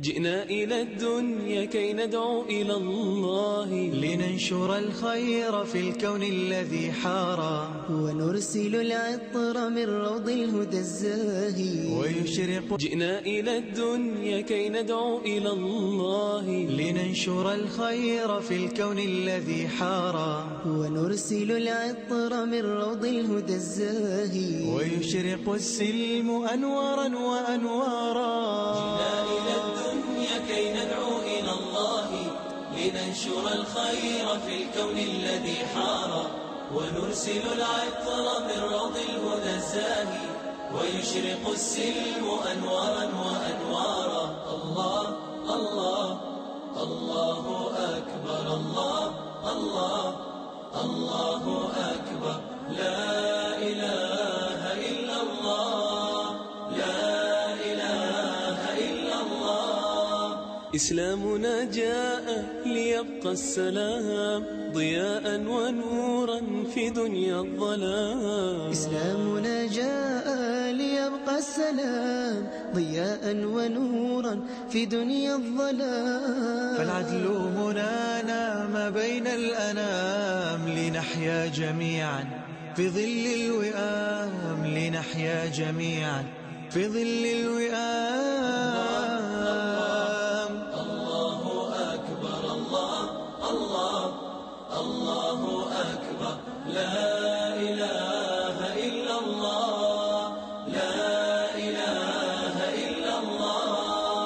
جئنا إلى الدنيا كي ندعو إلى الله، لننشر الخير في الكون الذي حارى، ونرسل العطر من روض الهدى الزاهي ويشرق. جئنا إلى الدنيا كي ندعو إلى الله، لننشر الخير في الكون الذي حارى، ونرسل العطر من روض الهدى الزاهي ويشرق السلم أنوارا وأنوارا. جئنا إلى الدنيا كي ندعو إلى الله، لننشر الخير في الكون الذي حار، ونرسل العطر من روض الهدى الزاهي، ويشرق السلم أنوارا وأنوارا. الله الله الله أكبر، الله الله الله أكبر، لا إله إلا الله، لا إله إلا الله. إسلامنا جاء ليبقى السلام ضياء ونورا في دنيا الظلام. إسلامنا جاء ليبقى السلام ضياء ونورا في دنيا الظلام. فالعدل منانا ما بين الأنام، لنحيا جميعا في ظل الوئام، لنحيا جميعا في ظل الوئام. الله أكبر، الله الله الله أكبر، لا إله إلا الله، لا إله إلا الله.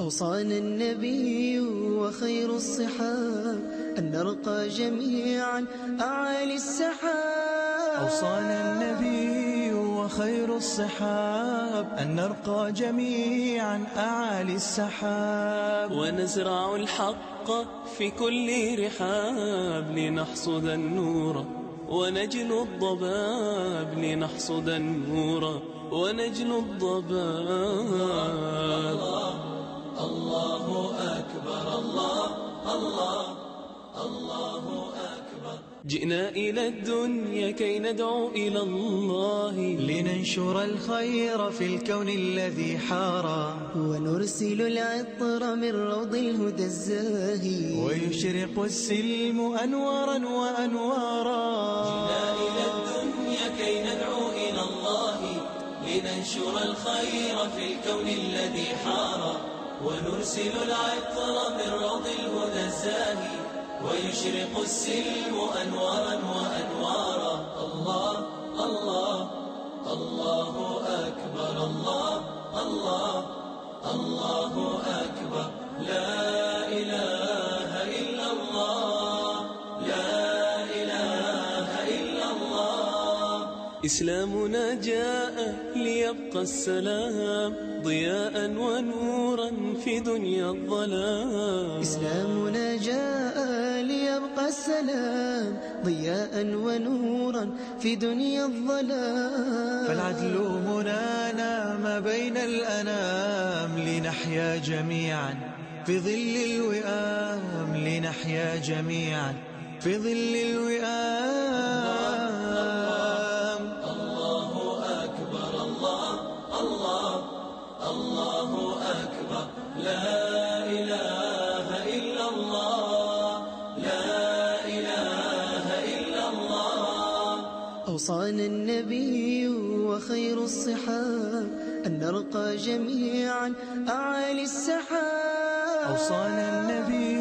أوصانا النبي وخير الصحاب أن نرقى جميعا أعالي السحاب. أوصانا النبي وخير الصحاب أن نرقى جميعا أعالي السحاب، ونزرع الحق في كل رحاب، لنحصد النور ونجلو الضباب، لنحصد النور ونجلو الضباب. الله أكبر، الله الله الله أكبر. جئنا إلى الدنيا كي ندعو إلى الله، لننشر الخير في الكون الذي حارى، ونرسل العطر من روض الهدى الزاهي، ويشرق السلم أنوارا وأنوارا. جئنا إلى الدنيا كي ندعو إلى الله، لننشر الخير في الكون الذي حار، ونرسل العطر من روض الهدى الزاهي، ويشرق السلم أنوارا وأنوارا. الله الله الله أكبر، الله الله الله أكبر، لا إله إلا الله، لا إله إلا الله. إسلامنا جاء ليبقى السلام ضياء ونورا في دنيا الظلام. إسلامنا جاء ليبقى السلام ضياء ونورا في دنيا الظلام. فالعدل منانا ما بين الأنام، لنحيا جميعا في ظل الوئام، لنحيا جميعا في ظل الوئام. الله أكبر، الله الله الله أكبر، لا إله إلا الله، لا إله إلا الله. أوصانا النبي وخير الصحاب أن نرقى جميعا أعالي السحاب. أوصانا النبي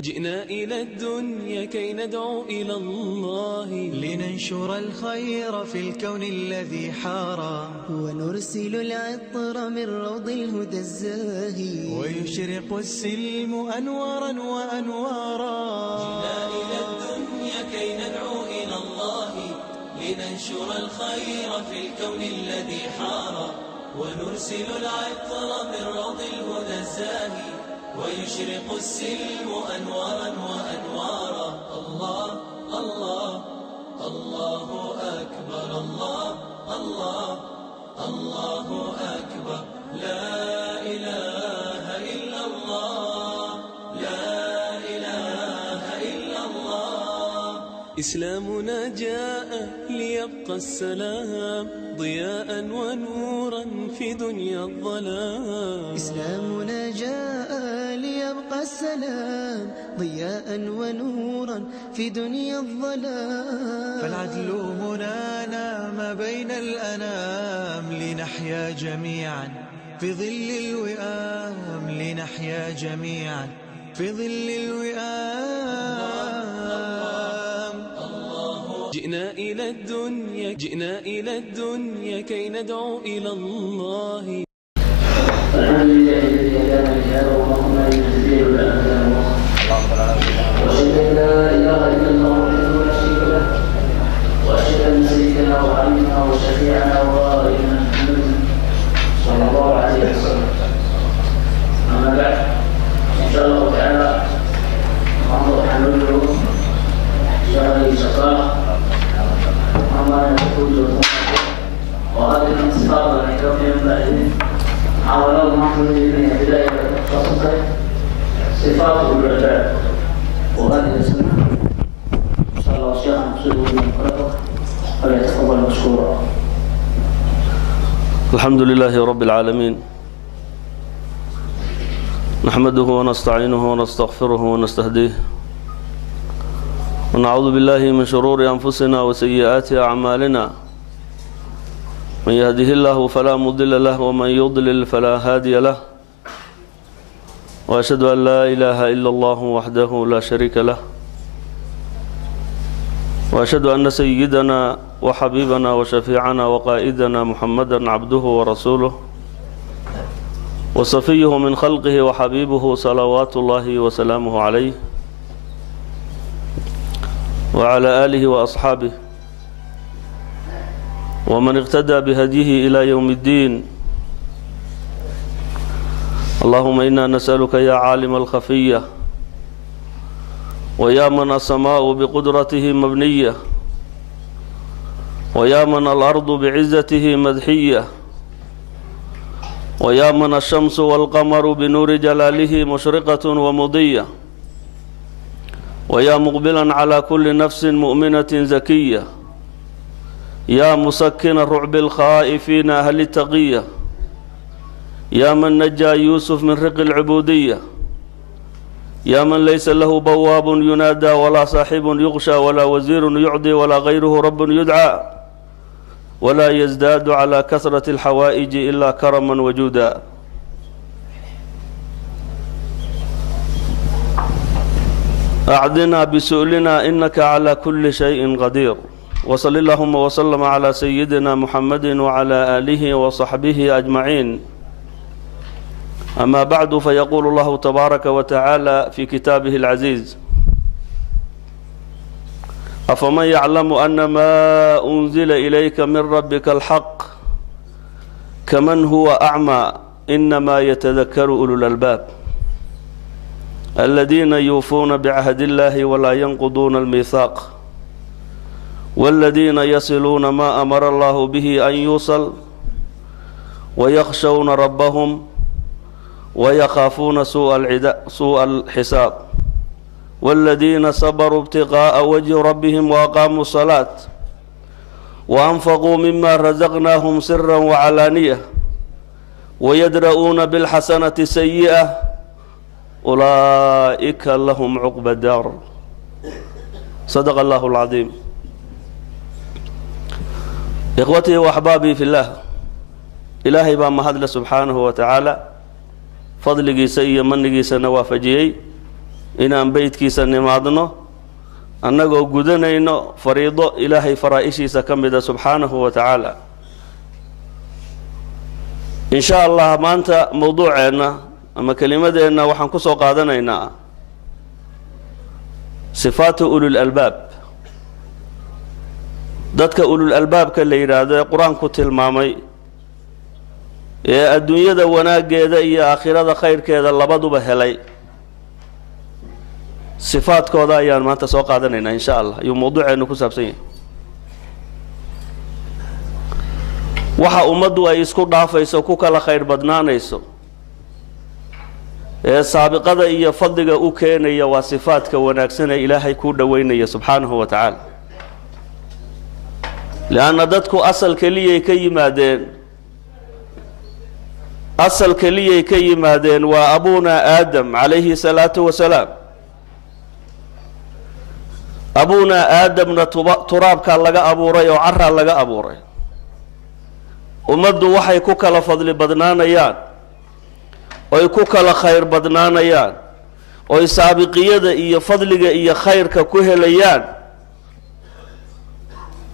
جئنا إلى الدنيا كي ندعو إلى الله، لننشر الخير في الكون الذي حارى، ونرسل العطر من روض الهدى الزاهي، ويشرق السلم أنوارا وأنوارا. جئنا إلى الدنيا كي ندعو إلى الله، لننشر الخير في الكون الذي حار، ونرسل العطر من روض الهدى الزاهي، ويشرق السلم أنوارا وأنوارا. الله الله الله أكبر، الله الله الله أكبر، لا إله إلا الله، لا إله إلا الله. إسلامنا جاء ليبقى السلام ضياء ونورا في دنيا الظلام. إسلامنا جاء ليبقى السلام ضياء ونورا في دنيا الظلام. فالعدل هنا نام بين الأنام لنحيا جميعا في ظل الوئام، لنحيا جميعا في ظل الوئام. جئنا إلى الدنيا كي ندعو إلى الله. الحمد لله الذي هدانا لهذا وما كنا لنهتدي لولا ان هدانا الله. واشهد ان لا اله الا الله وحده لا شريك له، واشهد ان سيدنا وحبيبنا وشفيعنا وقائدنا محمد صلى الله عليه وسلم. اما بعد، ان شاء الله تعالى ننظر حمله شهر شقاء وما يقول وهذه الانتصار لكون من بعده حاولوا نحن من بداية خاصة صفات العباد، وهذه السنة إن شاء الله الشيخ نقصده من خلقه فليتفضل مشكورا. الحمد لله رب العالمين، نحمده ونستعينه ونستغفره ونستهديه، ونعوذ بالله من شرور أنفسنا وسيئات أعمالنا. من يهده الله فلا مضل له ومن يضلل فلا هادي له، وأشهد أن لا إله إلا الله وحده لا شريك له، وأشهد أن سيدنا وحبيبنا وشفيعنا وقائدنا محمدا عبده ورسوله وصفيه من خلقه وحبيبه صلوات الله وسلامه عليه وعلى آله وأصحابه ومن اقتدى بهديه إلى يوم الدين. اللهم إنا نسألك يا عالم الخفية ويا من السماء بقدرته مبنية ويا من الأرض بعزته مدحية ويا من الشمس والقمر بنور جلاله مشرقة ومضية ويا مقبلا على كل نفس مؤمنة زكية يا مسكن الرعب الخائفين أهل التقية يا من نجى يوسف من رق العبودية يا من ليس له بواب ينادى ولا صاحب يغشى ولا وزير يعدي ولا غيره رب يدعى ولا يزداد على كثرة الحوائج إلا كرما وجودا. أعدنا بسؤلنا إنك على كل شيء قدير. وصل اللهم وسلم على سيدنا محمد وعلى آله وصحبه أجمعين. أما بعد، فيقول الله تبارك وتعالى في كتابه العزيز: أفمن يعلم أن ما أنزل إليك من ربك الحق كمن هو أعمى إنما يتذكر أولو الألباب الذين يوفون بعهد الله ولا ينقضون الميثاق والذين يصلون ما أمر الله به أن يوصل ويخشون ربهم ويخافون سوء الحساب والذين صبروا ابتغاء وجه ربهم وأقاموا الصلاة وأنفقوا مما رزقناهم سرا وعلانية ويدرؤون بالحسنة السيئة أولئك لهم عقبى الدار. صدق الله العظيم. إخوتي وأحبابي في الله، إلهي بان مهد سبحانه وتعالى فضلgiisa iyo manigiisana waafajiyey inaan beydkiisa nimaadno annagoo gudanayno fariido ilaahay faraa'ishiisa ka mida subxaanahu wa tacaala. in sha allah maanta mowduuceenna ama kelimadeenna waxaan ku soo qaadanaynaa sifaatu ulul albaab. dadka ulul albaabka la yidhaahdo ee qur-aanku tilmaamay ee adduunyada wanaaggeeda iyo aakhirada khayrkeeda labaduba helay, sifaadkooda ayaan maanta soo qaadanaynaa in sha allah. ayuu mowduuceennu ku saabsan yahay. waxa ummaddu ay isku dhaafayso, ku kala khayr badnaanayso ee saabiqada iyo fadliga u keenaya waa sifaadka wanaagsan ee ilaahay kuu dhoweynaya subxaanahu wa tacaala. lianna dadku asal keliyay ka yimaadeen asal keliyay ka yimaadeen waa abuna aadam calayhi salaatu wasalaam. abuna aadamna turaabkaa laga abuuray oo carraa laga abuuray. ummaddu waxay ku kala fadli badnaanayaan oy ku kala khayr badnaanayaan oy saabiqiyada iyo fadliga iyo khayrka ku helayaan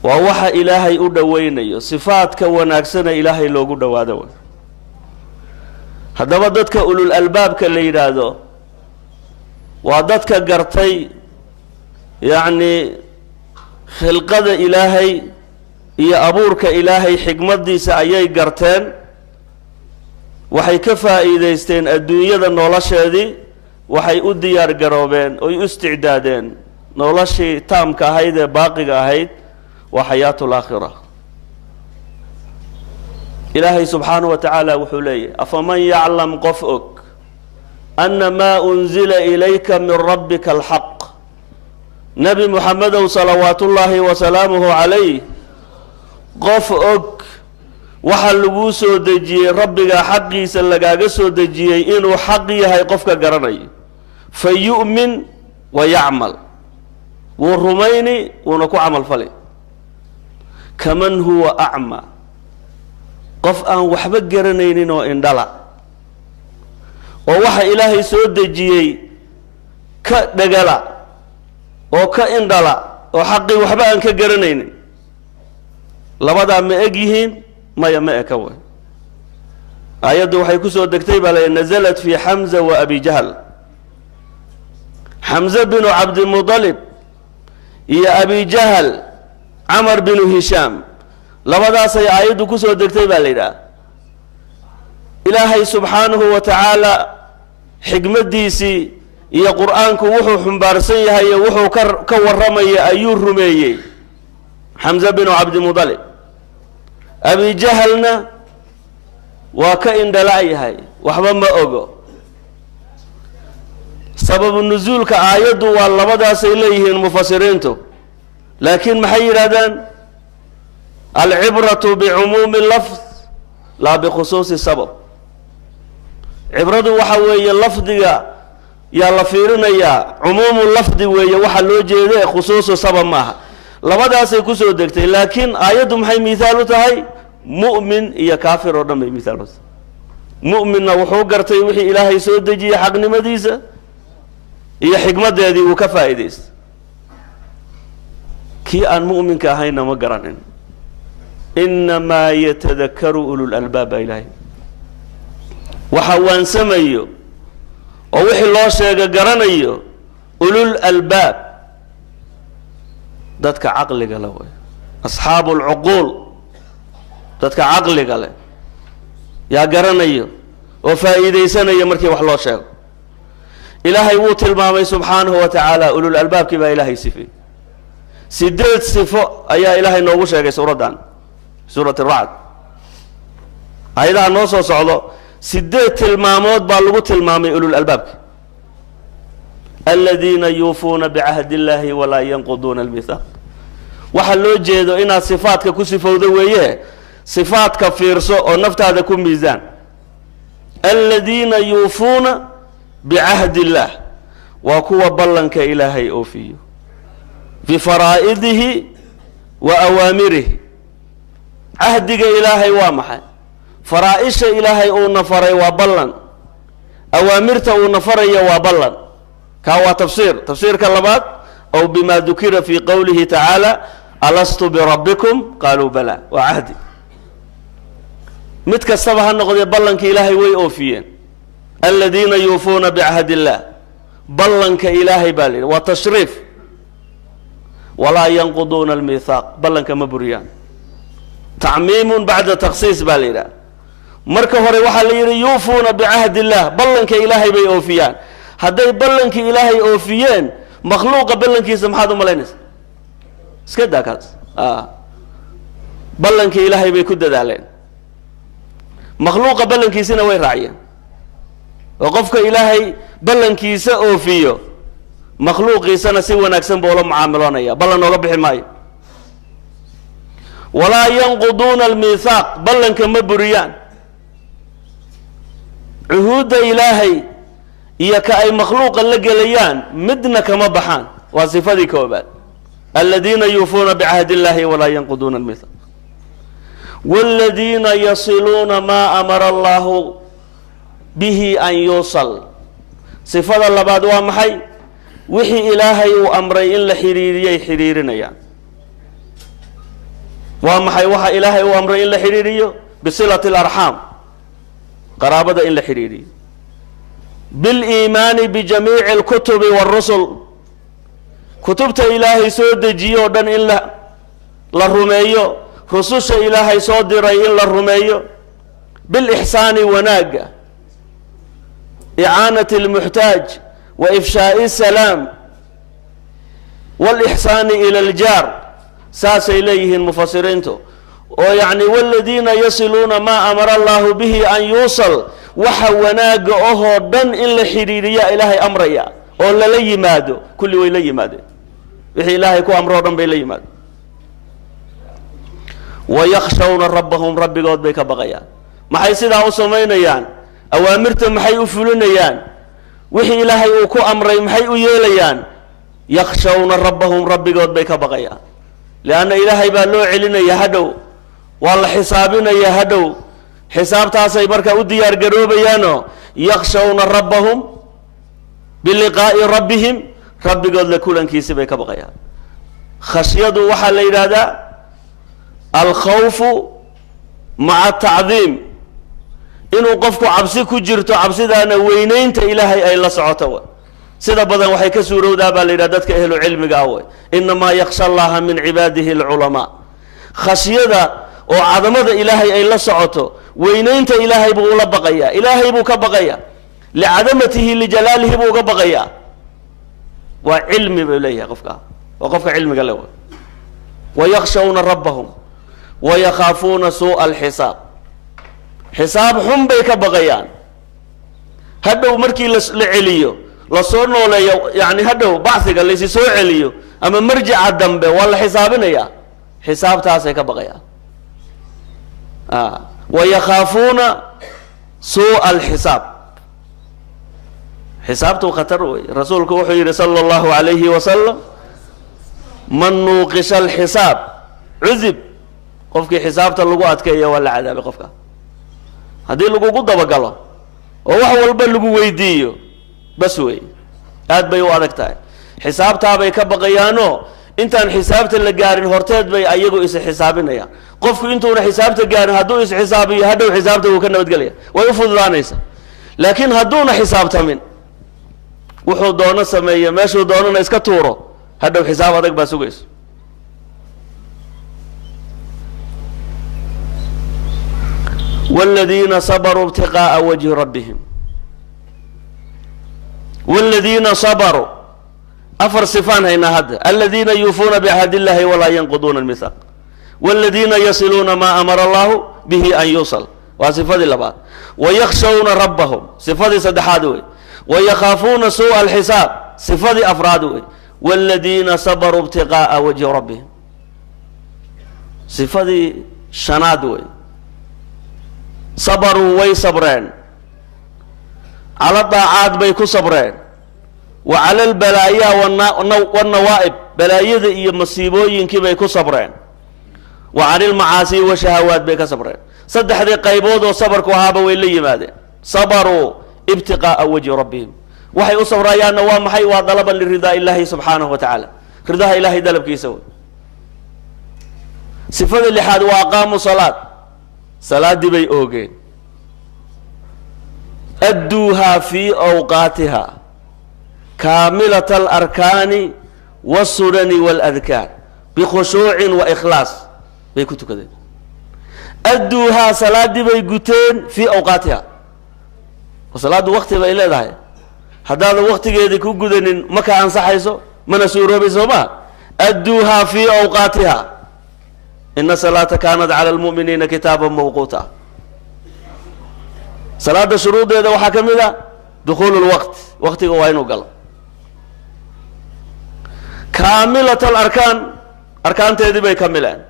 waa waxa ilaahay u dhowaynayo, sifaadka wanaagsana ilaahay loogu dhowaado. haddaba dadka ulul albaabka la yidhaahdo waa dadka gartay yacni khilqada ilaahay iyo abuurka ilaahay xikmaddiisa ayay garteen. waxay ka faa'iidaysteen adduunyada nolosheedii, waxay u diyaar garoobeen oy u isticdaadeen noloshii taamka ahayd ee baaqiga ahayd waa xayaatu laakhira. ilaahay subxaanahu wa tacaala wuxuu leeyahy afaman yaclam qof og ana maa unzila ilayka min rabbika alxaq. nebi muxamedow salawaatullaahi wasalaamuhu calayh, qof og waxa laguu soo dejiyey rabbiga xaqiisa lagaaga soo dejiyey inuu xaq yahay qofka garanayo, fa yu'min wa yacmal, wuu rumayni wuuna ku camal fali. kaman huwa acma, qof aan waxba garanaynin oo indhala oo waxa ilaahay soo dejiyey ka dhagala oo ka indhala oo xaqii waxba aan ka garanaynin. labadaa ma eg yihiin? maya, ma eka way. aayaddu waxay ku soo degtay baa la nazalat fi xamza wa abi jahl. xamza binu cabdimudalib iyo abi jahl camar binu hishaam, labadaasay aayaddu ku soo degtay baa la yidhaha. ilaahay subxaanahu wa tacaala xikmaddiisii iyo qur'aanku wuxuu xumbaarsan yahay ee wuxuu ka warramaya ayuu rumeeyey xamza binu cabdimudalib. abi jahlna waa ka indhala yahay, waxba ma ogo. sababu nusuulka aayaddu waa labadaasay leeyihiin mufasiriintu, laakiin maxay yidhahdaan alcibratu bicumuumi lafd laa bikhusuusi sabab. cibradu waxa weeye lafdiga yaa la fiirinayaa, cumuumu lafdi weeye waxa loo jeeda, khusuusu sabab maaha. labadaasay ku soo degtay, laakiin aayaddu maxay mihaal u tahay? mu'min iyo kaafir oo dhan bay mihaal u tahay. mu'minna wuxuu gartay wixii ilaahay soo dejiyey xaqnimadiisa iyo xikmaddeedii uu ka faa'iidaystay. kii aan mu'minka ahayna ma garanin. inamaa yatadakaru ulul albaab baa ilaahay waxa waansamayo oo wixii loo sheega garanayo ulul albaab, dadka caqliga leh way, asxaabu alcuquul, dadka caqliga leh yaa garanayo oo faa'iidaysanaya markii wax loo sheego. ilaahay wuu tilmaamay subxaanahu wa tacaala ulul albaabkii baa ilaahay sifay. 8 sifo ayaa ilaahay noogu sheegay suuraddan, suurat aracd. ayadaha noo soo socdo 8 tilmaamood baa lagu tilmaamay ulul albaabka. aladiina yuufuuna bicahdi illaahi walaa yanquduuna almithaaq. waxa loo jeedo inaad sifaadka ku sifowda weeye, sifaadka fiirso oo naftaada ku miisaan. aladiina yuufuuna bicahdi illaah waa kuwa ballanka ilaahay oofiyo bifaraa'idihi wa awaamirihi. cahdiga ilaahay waa maxay? faraa'isha ilaahay uuna faray waa ballan, awaamirta uuna faraya waa ballan. kaa waa tafsiir. tafsiirka labaad ow bima dukira fi qowlihi tacaala alastu birabbikum qaaluu bala, waa cahdi. mid kastaba ha noqdee ballanka ilaahay way oofiyeen. aladiina yuufuuna bicahdi illaah, ballanka ilaahay baa la yidhi, waa tashriif. walaa yanquduuna almithaaq, ballanka ma buriyaan. tacmiimun bacda takhsiis baa la yidhaha. marka hore waxaa la yidhi yuufuuna bicahdi illaah, ballanka ilaahay bay oofiyaan. hadday ballankii ilaahay oofiyeen, makhluuqa ballankiisa maxaad u malaynaysa? iska daa kaas. ballankii ilaahay bay ku dadaaleen, makhluuqa ballankiisina way raaciyeen. oo qofka ilaahay ballankiisa oofiyo, makhluuqiisana si wanaagsan buu la mucaamiloonaya, ballan nooga bixi maayo. walaa yanquduuna almithaaq, ballanka ma buriyaan. عهود إلهي إياك أي مخلوق لقليان مدنا كما بحان وصفة كوبات الذين يوفون بعهد الله ولا ينقضون الميثاق والذين يصلون ما أمر الله به أن يوصل صفة الله بعد وامحي وحي إلهي وأمري إلا حريري حريرنا يعني وامحي وحي إلهي وأمري إلا حريري بصلة الأرحام قرابة إلا حريري بالإيمان بجميع الكتب والرسل كتبت إلهي سود جيو دن إلا للرميو رسوش إلهي صدر إلا الرميو بالإحسان وناقة إعانة المحتاج وإفشاء السلام والإحسان إلى الجار ساس إليه المفسرين ويعني والذين يصلون ما أمر الله به أن يوصل وحوناق أهو دن إلا حريريا إلهي أمريا ولا لي مادو كل ويلي مادو وحي إلهي كو أمره دن بيلي مادو ويخشون ربهم ربي قد بيك بغيان ما حي سيدا أسمين يان أوامرت ما حي أفلون يان وحي إلهي كو أمري ما حي أيليان يخشون ربهم ربي قد بيك بغيان لأن إلهي بالله علينا يهدو والله حسابنا يهدو حساب تاسي بركة وديار قروب يانو يخشون ربهم بلقاء ربهم ربي قد لكولا كيسي بيك بغيان خشية وحا ليرادا الخوف مع التعظيم إنه قفكو عبسي كجرتو عبسي دانا وينين تا إلهي أي الله سعوتوا سيدا بدن وحي كسورو دابا ليرادتك أهل علم قاوي إنما يخشى الله من عباده العلماء خشية وعظمة إلهي أي الله سعوتو وينين تا إلهي بغو لبقيا إلهي بو كبقيا لعظمته لجلاله بو كبقيا وعلم بليه وقفك علم قال له ويخشون ربهم ويخافون سوء الحساب حساب هم بيك بغيان هدو مركي لعليو لصورنا ولا يعني هدو بعثك اللي سوء عليو أما مرجع الدنبه ولا حسابنا يا حساب تاسك بغيان ويخافون سوء الحساب حسابته خطر رسولك وحي صلى الله عليه وسلم من نوقش الحساب عذب قفك حسابته لغو أدكيه ولا عذاب قفك هذه لغو قد بقاله ووحو البل لغو ويديو بس وي هاد بيو أدكتاي حسابته بيك بقيانو انتان حسابته اللي قارن هورتاد بي أيقو إس حسابنا يا قفك انتون حسابته قارن هدو إس حسابي هدو حسابته وكنا بتقليه ويفضل لانيسا لكن هدونا حسابته من وحو دونا سمية ماشو دونا اسكتورو هدو حساب هذاك بسوقيس والذين صبروا ابتغاء وجه ربهم والذين صبروا أفر صفان هنا هذا الذين يوفون بعهد الله ولا ينقضون الميثاق والذين يصلون ما أمر الله به أن يوصل وصفات الله بعد ويخشون ربهم صفات سدحادوي ويخافون سوء الحساب صفات أفرادوي والذين صبروا ابتغاء وجه ربهم صفات شنادوي صبروا ويصبرين على الطاعات بيكو صبرين وعلى البلايا والنوائب بلايا إيا مصيبوين كي بيكو صبرين وعن المعاصي والشهوات بيكو صبرين صدح ذي قيبود وصبرك وهابا ويلي ماذا صبروا ابتغاء وجه ربهم وحي أصبر يا نوام حي وطلبا لرضاء الله سبحانه وتعالى رضاء الله دلب كيسوي صفة اللي حاد وأقاموا صلاة دي بي أوجين أدوها في أوقاتها كاملة الأركان والسنن والأذكار بخشوع وإخلاص بيكتو كذا أدوها صلاة دي بي قتين في أوقاتها وصلاة وقت بي إلا ده هذا الوقت جيد يكون قدن مكا أنصحيسو من سورو بسوما أدوها في أوقاتها إن صلاة كانت على المؤمنين كتابا موقوتا صلاة شروط إذا وحكم إذا دخول الوقت وقت وينو قال كاملة الأركان أركان تهدي بيكملان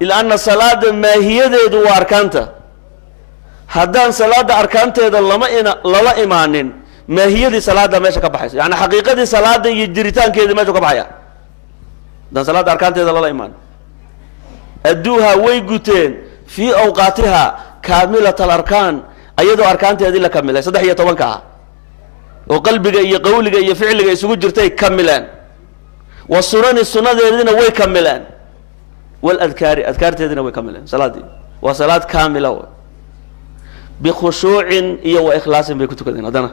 لأن الصلاة ما هي ذي أركانتا haddaan salaada arkaanteeda lala imaanin maahiyadii salaada meesha ka baxayso yani xaqiiqadii salaada iyo jiritaankeedii meesha ka baxaya haddaan salaada arkaanteeda lala imaanin adduuha way guteen fii awqaatiha kaamilat alarkaan ayadoo arkaanteedii la kamilay 13 ah oo qalbiga iyo qawliga iyo ficliga isugu jirtay kamilaan wa sunani sunadeedina way kamilaan wal adkaarteedina way kamilaan salaadii waa salaad kaamila bi khushuu'in iyo wa ikhlaasin bay ku tukadeen hadana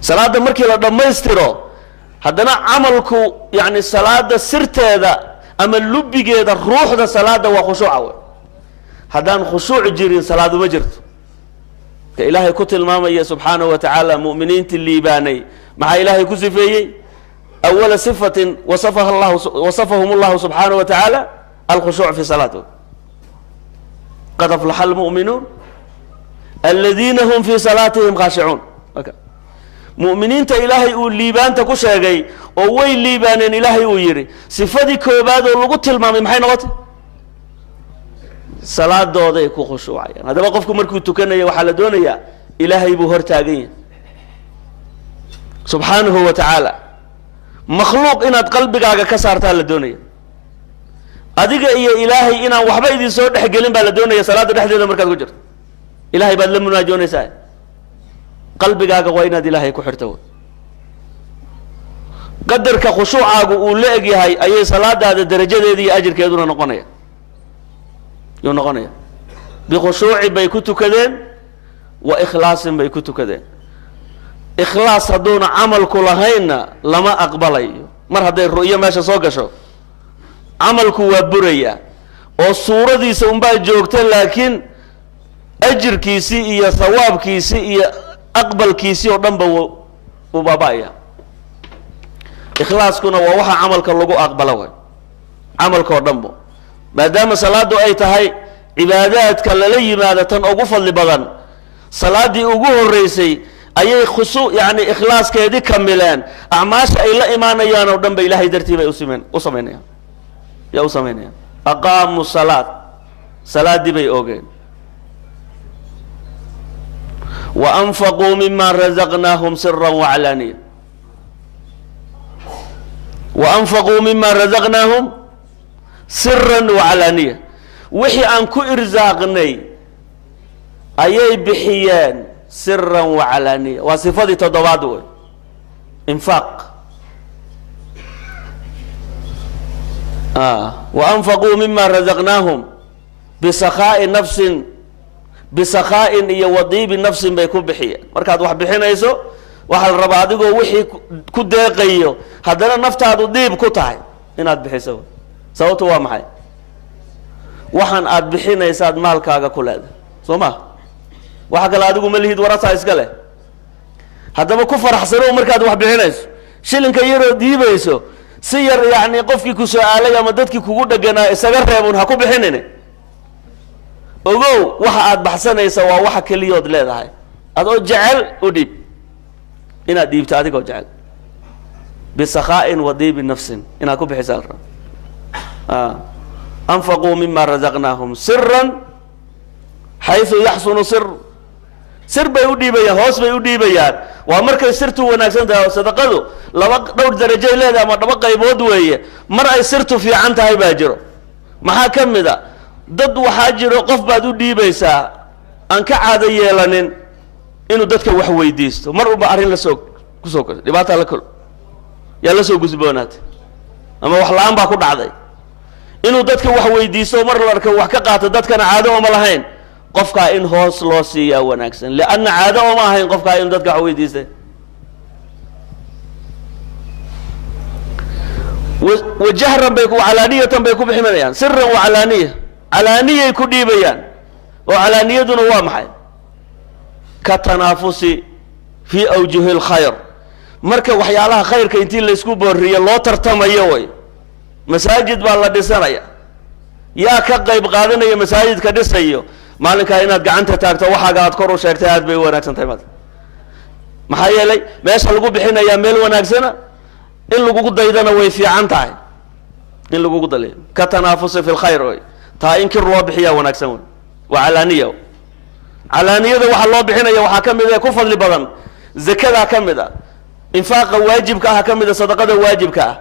salaada markii la dhameystiro haddana amalku yani salaada sirteeda ama lubigeeda ruuxda salaada waa khushuuca haddaan khushuuc jirin salaadu ma jirto ka ilaahay ku tilmaamaya subxaanahu wa tacaala mu'miniintii liibaanay maxaa ilaahay ku sifeeyey awala sifatin wasafahum allahu subxaanahu wa tacaala alkhushuuc fi salaati qad aflaxa almu'minuun aladiina hum fi salaatihim khaashicuun mu'miniinta ilaahay uu liibaanta ku sheegay oo way liibaaneen ilaahay uu yidhi sifadii koobaad oo lagu tilmaamay maxay noqotay salaadooday ku khushuucayaan haddaba qofku markuu tukanayo waxaa la doonayaa ilaahay buu hor taagan yahay subxaanahu wa tacaala makhluuq inaad qalbigaaga ka saartaa la doonaya adiga iyo ilaahay inaan waxba idin soo dhexgelin baa la doonaya salaada dhexdeeda markaad ku jirto ilaahay baad la munaajoonaysaa qalbigaaga waa inaad ilaahay ku xirto qadarka khushuucaagu uu la eg yahay ayay salaadaada darajadeeda iyo ajirkeeduna noqonaya bikhushuuci bay ku tukadeen wa ikhlaasin bay ku tukadeen ikhlaas hadduuna camalku lahaynna lama aqbalayo mar hadday ru'yo meesha soo gasho camalku waa buraya oo suuradiisa unbaa joogta laakiin ajirkiisii iyo thawaabkiisii iyo aqbalkiisii oo dhanba uu baaba'aya ikhlaaskuna waa waxa camalka lagu aqbalo way camalka oo dhanba maadaama salaadu ay tahay cibaadaadka lala yimaado tan ugu fadli badan salaadii ugu horeysay ayay yani ikhlaaskeedii kamileen acmaasha ay la imaanayaan oo dhan ba ilaahay dartii bay u samaynayaan aqaamu salaad salaadii bay ogeen wa anfaquu mima razaqnaahum siran waclaaniya wa anfaquu mima razaqnaahum siran waclaaniya wixii aan ku irsaaqnay ayay bixiyeen siran waclaaniya waa sifadii toddobaad wey infaaq wa anfaquu mima razaqnaahum bisakhaai nafsin bisakhaa'in iyo wadiibi nafsin bay ku bixiyeen markaad wax bixinayso waxaa la rabaa adigoo wixii ku deeqayo haddana naftaadu diib ku tahay inaad bixiso sababtu waa maxay waxaan aad bixinaysaad maalkaaga ku leedahay soo ma waxa kale adigu ma lihid warasaa iska leh haddaba ku faraxsano markaad wax bixinayso shilinka yaroo diibayso si yar yani qofkii ku su-aalay ama dadkii kugu dheganaa isaga reebun ha ku bixinin ogow waxa aad baxsanaysa waa waxa keliyood leedahay adoo jecel u dhiib inaad dhiibto adigoo jecel bisakhaa'in wa diibi nafsin inaad ku bixisaa la raba anfaquu mima razaqnaahum siran xaysu yaxsunu sir bay u dhiibayaan hoos bay u dhiibayaan waa markay sirtu wanaagsan tahay sadaqadu dhowr darajay leedahay ama dhaba qaybood weeye mar ay sirtu fiican tahay baa jiro maxaa ka mid a dad waxaa jiro qof baad u dhiibaysaa aan ka caado yeelanin inuu dadka wax weydiisto mar unba arrin kusoo kosay dhibaataa la kol yaa la soo gusboonaatay ama wax la-aan baa ku dhacday inuu dadka wax weydiisto mar la arko wax ka qaato dadkana caado oma lahayn qofkaa in hoos loo siiyaa wanaagsan lianna caado oma ahayn qofkaa inuu dadka wax weydiistay wajahran bay calaaniyatan bay ku bixinayaan siran wacalaaniya calaaniyay ku dhiibayaan oo calaaniyaduna waa maxay ka tanaafusi fii awjuhi lkhayr marka waxyaalaha khayrka intii laysku booriyo loo tartamayo way masaajid baa la dhisanaya yaa ka qayb qaadanaya masaajidka dhisayo maalinkaa inaad gacanta taagto waxaaga aad kor u sheegtay aad bay u wanaagsan tahay maanta maxaa yeelay meesha lagu bixinayaa meel wanaagsana in lagugu daydana way fiican tahay in lagugu daleeyo ka tanaafusi fi lkhayr way taa in kir loo bixiyaa wanaagsan wey waa calaaniya calaaniyada waxa loo bixinaya waxa kamid ah ku fadli badan zakada kamid ah infaaqa waajibka ah kamid ah sadaqada waajibka ah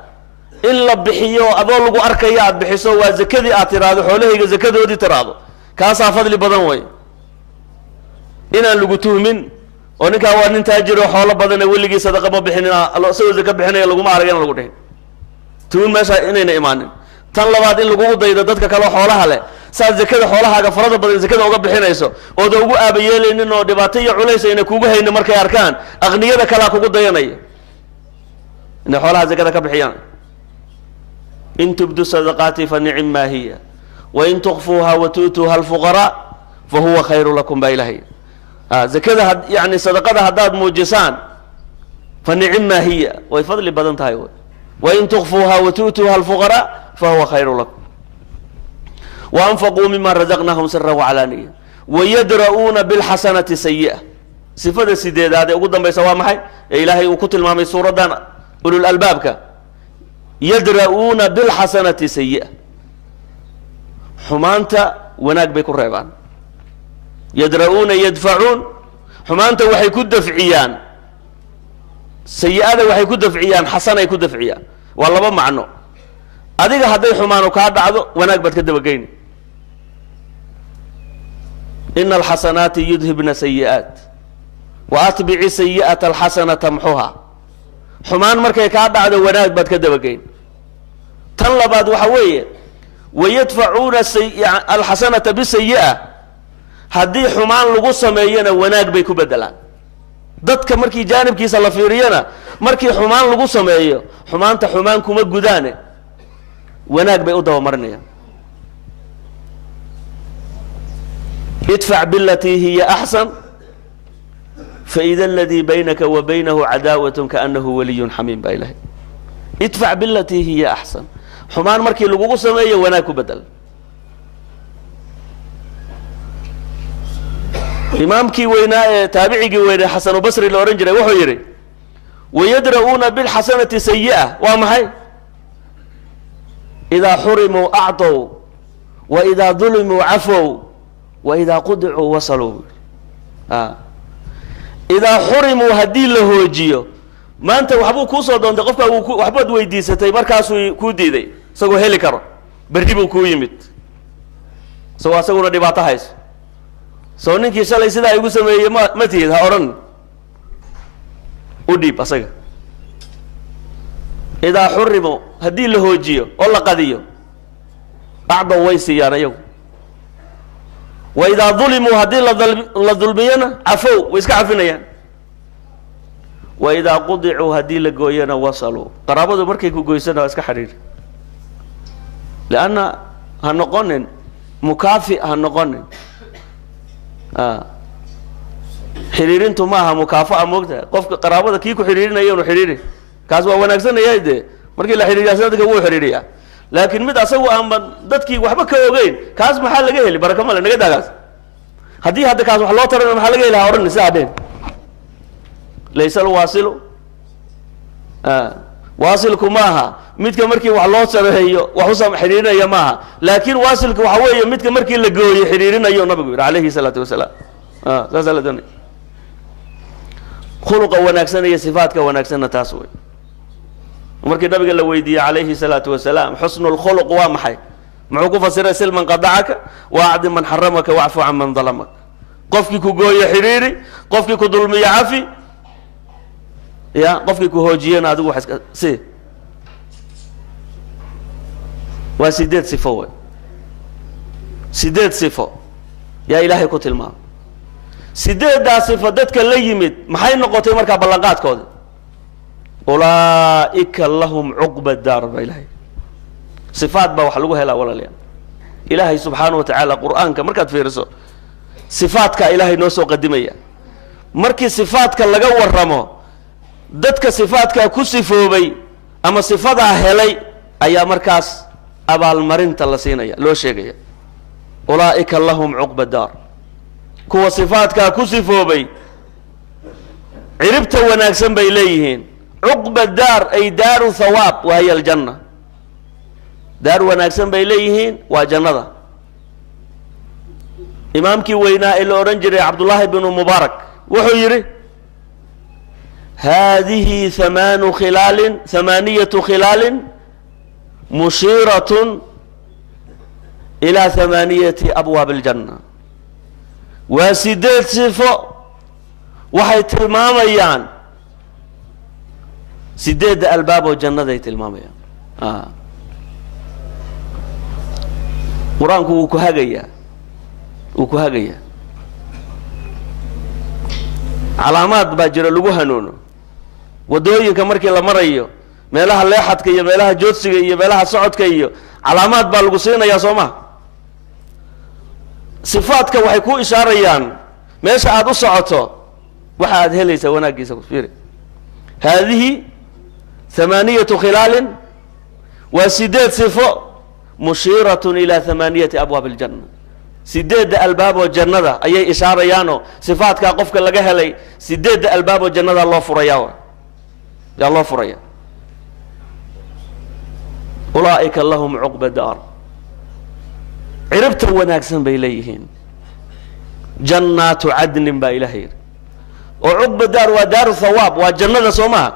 in la bixiyo adoo lagu arkayo aad bixiso waa zakadii aad tiraado xoolahayga zakadoodii tiraado kaasaa fadli badan way inaan lagu tuhmin oo ninkaa waa nin taajir oo xoolo badan ee weligii sadaqa ma bixinina asagoo zaka bixinaya laguma arag in lagu dhihin tuhun meesha inayna imaanin tan labaad in lagu daydo dadka kale xoolaha leh saa zakada xoolahaaga farada badan zakada uga bixinayso oo da ugu aabayeelaynin oo dhibaato iyo culays ayna kugu haynin markay arkaan aqniyada kale kugu dayanaya in xoolaha zakada ka bixiyaan in tubdu sadaqati fa ni'ma hiya wa in tukhfuha wa tu'tuha al-fuqara fa huwa khayru lakum ba ilahi zakada yani sadaqada haddaad muujisaan fa ni'ma hiya way fadli badan tahay wa in tukhfuha wa tu'tuha al-fuqara fa huwa khayru lakum wa anfaqu mimma razaqnahum sirran wa alaniya wa yadra'una bil hasanati sayyi'ah sifada sideedaad ee ugu dambaysa waa maxay ee ilaahay uu ku tilmaamay suuradan ulul albaabka yadra'una bil hasanati sayyi'ah xumaanta wanaag bay ku reebaan yadra'una yadfa'un xumaanta waxay ku dafciyaan sayyi'ada waxay ku dafciyaan hasanay ku dafciyaan waa laba macno adiga haday xumaano ka dhacdo wanaag bad ka dabageyni inna alhasanati yudhibna sayyi'at wa atbi'i sayyi'ata alhasanata tamhuha xumaan markay ka dhacdo wanaag bad ka dabageyni tan labaad waxa weeye wayadfa'una alhasanata bisayyi'ah haddii xumaan lagu sameeyana wanaag bay ku bedelaan dadka markii jaanibkiisa la fiiriyana markii xumaan lagu sameeyo xumaanta xumaan kuma gudaane wanaag bay u daba marinayaan idfac billati hiya ahsan fa idha alladhi baynaka wa baynahu adawatun ka'annahu waliyyun hamim ba ilahi idfac billati hiya ahsan xumaan markii lagu sameeyo wanaag ku bedel imaamkii weynaa ee taabicigii weynaa xasan basri la oran jiray wuxuu yiri wayadra'una bil hasanati sayyi'ah wa maxay idha hurimu a'taw wa idha dhulimu afaw wa idha qud'u wasalu idha hurimu hadii la hoojiyo maanta waxbuu ku soo doontay qofka waxbaad weydiisatay markaas uu ku diiday isagoo heli karo berri buu ku yimid soo asaguna dhibaato hayso soo ninkii shalay sidaa igu sameeyay ma tiid ha oran u dhiib asaga idaa xurimu haddii la hoojiyo oo la qadiyo acda way siiyaan ayagu wa idaa dulimuu haddii la dulmiyana cafow way iska cafinayaan wa idaa qudicuu haddii la gooyana wasaluu qaraabadu markay ku goysana waa iska xiriir lianna ha noqonin mukaafi ha noqonin xiriirintu maaha mukaafa'a moogta qofka qaraabada kii ku xiriirinaya inuu xiriiri kaas waa wanaagsanaya de markii la xiriiriyaa dadka wuu xiriiriyaa laakiin mid asagu aan dadkii waxba ka ogeyn kaas maxaa laga heli baraka male naga daagaas haddii hadda kaas wax loo tarana maxaa laga heli ha oran sidaa dheen laysa alwaasilu waasilku maaha midka markii wax loo sameeyo wax u xiriirinaya maaha laakiin waasilku waxa weeye midka markii la gooyo xiriirinayo nabigu yiri alayhi salatu wasalaam saasala doonay khuluqa wanaagsan iyo sifaadka wanaagsanna taas way markii nabiga la weydiiyay alayhi salatu wasalaam husnul khuluq waa maxay muxuu ku fasiray silman qada'aka wa'ad man harramaka wa'fu an man zalamak qofkii ku gooyo xiriiri qofkii ku dulmiyo afi ya qofkii ku hoojiyana adigu wax iska si waa sideed sifo yaa ilaahay ku tilmaamay sideedaa sifo dadka la yimid maxay noqotay markaa ballanqaadkooda ulaa'ika lahum cuqba daar ba ilaahay sifaad baa wax lagu helaa walaalayaal ilaahay subxaanahu wa tacaala qur'aanka markaad fiiriso sifaadka ilaahay noo soo qadimaya markii sifaadka laga warramo dadka sifaadka ku sifoobay ama sifadaa helay ayaa markaas abaalmarinta la siinaya loo sheegaya ulaa'ika lahum cuqba daar kuwa sifaadka ku sifoobay ciribta wanaagsan bay leeyihiin cuqba daar ay daaru thawaab wa hiya aljanna daar wanaagsan bay leeyihiin waa jannada imaamkii weynaa ee la odhan jiray cabdullaahi binu mubaarak wuxuu yidhi haadihi ثamaaniyatu khilaalin mushiiratun ilaa 8 abwaab aljanna. waa 8 sifo waxay tilmaamayaan 8 albaab oo jannaday tilmaamayaan. qur-aanku wuu ku hagayaa calaamaad baa jira lagu hanuuno wadooyinka markii la marayo meelaha leexadka iyo meelaha joodsiga iyo meelaha socodka iyo calaamaad baa lagu siinayaa soo ma sifaadka waxay ku ishaarayaan meesha aad u socoto waxa aad helaysaa wanaagiisa ku fiiri haadihi 8 khilaalin waa 8 sifo mushiiratun ilaa 8 abwaab aljanna 8 albaab oo jannada ayay ishaarayaanoo sifaadkaa qofka laga helay 8 albaab oo jannada loo furayaa yaa loo furaya ulaa'ika lahum cuqba daar ciribta wanaagsan bay leeyihiin jannaatu cadnin baa ilaah yidhi oo cuqba daar waa daaru thawaab waa jannada soo maha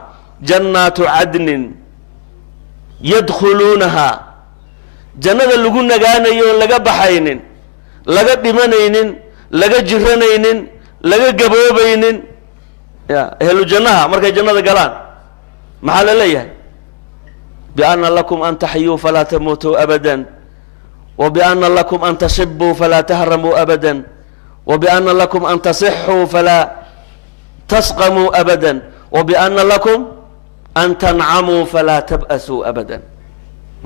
jannaatu cadnin yadkhuluunaha jannada lagu nagaanayo oon laga baxaynin laga dhimanaynin laga jiranaynin laga gaboobaynin ya ehlu jannaha markay jannada galaan maxaa la leeyahay bianna lakum an taxyuu falaa tamuutuu abadan وبأن لكم أن تشبوا فلا تهرموا أبدا وبأن لكم أن تصحوا فلا تسقموا أبدا وبأن لكم أن تنعموا فلا تبأسوا أبدا.